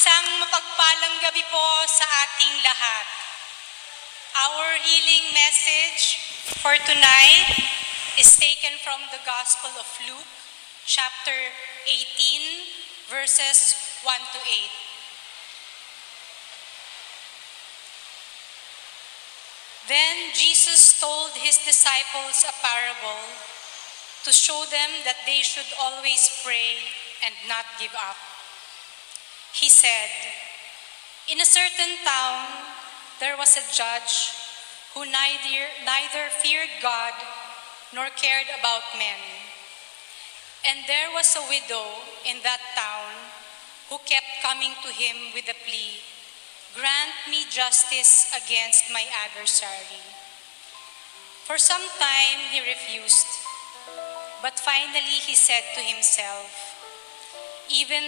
Isang mapagpalang gabi po sa ating lahat. Our healing message for tonight is taken from the Gospel of Luke, chapter 18, verses 1 to 8. Then Jesus told his disciples a parable to show them that they should always pray and not give up. He said, "In a certain town, there was a judge who neither feared God nor cared about men. And there was a widow in that town who kept coming to him with the plea, 'Grant me justice against my adversary.' For some time he refused, but finally he said to himself, 'Even